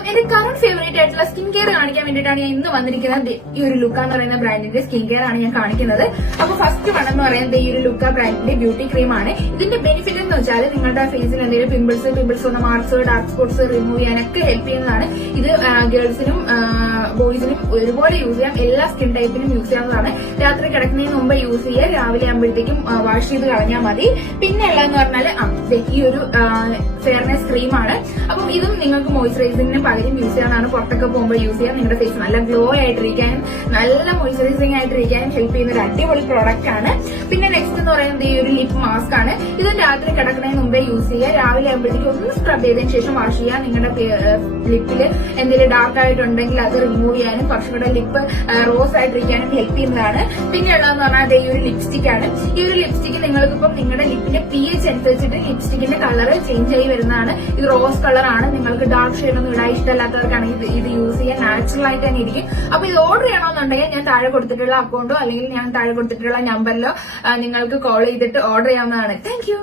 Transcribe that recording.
അപ്പം എന്റെ current favourite ആയിട്ടുള്ള സ്കിൻ കെയർ കാണിക്കാൻ വേണ്ടിയിട്ടാണ് ഞാൻ ഇന്ന് വന്നിരിക്കുന്നത്. ഈ ഒരു ലുക്ക എന്ന് പറയുന്ന ബ്രാൻഡിന്റെ സ്കിൻ കെയർ ആണ് ഞാൻ കാണിക്കുന്നത്. അപ്പൊ ഫസ്റ്റ് വൺ എന്ന് പറയുന്നത് ഈ ഒരു ലുക്ക ബ്രാൻഡിന്റെ ബ്യൂട്ടി ക്രീം ആണ്. ഇതിന്റെ ബെനിഫിറ്റ് എന്ന് വെച്ചാൽ നിങ്ങളുടെ ഫേസിൽ എന്തെങ്കിലും പിമ്പിൾസ് വന്ന മാർക്സ് ഡാർക്ക് സ്പോട്ട്സ് റിമൂവ് ചെയ്യാനൊക്കെ ഹെൽപ്പ് ചെയ്യുന്നതാണ്. ഇത് ഗേൾസിനും ബോയ്സിനും ഒരുപോലെ യൂസ് ചെയ്യാം. എല്ലാ സ്കിൻ ടൈപ്പിനും യൂസ് ചെയ്യാവുന്നതാണ്. രാത്രി കിടക്കുന്നതിന് മുമ്പ് യൂസ് ചെയ്യുക. രാവിലെ ആകുമ്പോഴത്തേക്കും വാഷ് ചെയ്ത് കളഞ്ഞാൽ മതി. പിന്നെ ഉള്ളതെന്ന് പറഞ്ഞാൽ ഈ ഒരു ഫെയർനെസ് ക്രീമാണ്. അപ്പം ഇതും നിങ്ങൾക്ക് മോയ്സ്ചറൈസിംഗിന് പകരം യൂസ് ചെയ്യാനാണ്. പുറത്തൊക്കെ പോകുമ്പോൾ യൂസ് ചെയ്യാം. നിങ്ങളുടെ ഫേസ് നല്ല ഗ്ലോ ആയിട്ടിരിക്കാനും നല്ല മോയ്സ്ചറൈസിംഗ് ആയിട്ടിരിക്കാനും ഹെൽപ്പ് ചെയ്യുന്ന ഒരു അടിപൊളി പ്രോഡക്റ്റ് ആണ്. പിന്നെ നെക്സ്റ്റ് എന്ന് പറയുന്നത് ഈ ഒരു ലിപ്പ് മാസ്ക് ആണ്. ഇതും രാത്രി കിടക്കുന്നതിന് മുമ്പേ യൂസ് ചെയ്യുക. രാവിലെ ആകുമ്പോഴത്തേക്കും ഒന്ന് സ്ക്രബ് ചെയ്തതിനു ശേഷം വാഷ് ചെയ്യുക. നിങ്ങളുടെ ലിപ്പിൽ എന്തെങ്കിലും ഡാർക്ക് ആയിട്ടുണ്ടെങ്കിൽ അത് റിമൂവ് ചെയ്യാനും കുറച്ചുകൂടെ ലിപ്പ് റോസ് ആയിട്ടിരിക്കാനും ഹെൽപ്പ് ചെയ്യുന്നതാണ്. പിന്നെ ഉള്ളതെന്ന് പറഞ്ഞാൽ ഈ ഒരു ലിപ്സ്റ്റിക് ആണ്. ഈ ഒരു ലിപ്സ്റ്റിക് നിങ്ങൾക്ക് ഇപ്പം നിങ്ങളുടെ ലിപ്പിന്റെ pH അനുസരിച്ചിട്ട് ലിപ്സ്റ്റിക്കിന്റെ കളർ ചേഞ്ച് ആയി വരുന്നതാണ്. ഇത് റോസ് കളർ ആണ്. നിങ്ങൾക്ക് ഡാർക്ക് ഷെയ്ഡ് ഒന്നും ഇടാൻ ഇഷ്ടമല്ലാത്തവർക്കാണെങ്കിൽ ഇത് യൂസ് ചെയ്യാൻ നാച്ചുറൽ ആയിട്ട് തന്നെ ഇരിക്കും. അപ്പൊ ഇത് ഓർഡർ ചെയ്യണമെന്നുണ്ടെങ്കിൽ ഞാൻ താഴെ കൊടുത്തിട്ടുള്ള അക്കൗണ്ടോ അല്ലെങ്കിൽ ഞാൻ താഴെ കൊടുത്തിട്ടുള്ള നമ്പറിലോ നിങ്ങൾക്ക് കോൾ ചെയ്തിട്ട് ഓർഡർ ചെയ്യാവുന്നതാണ്. Thank you.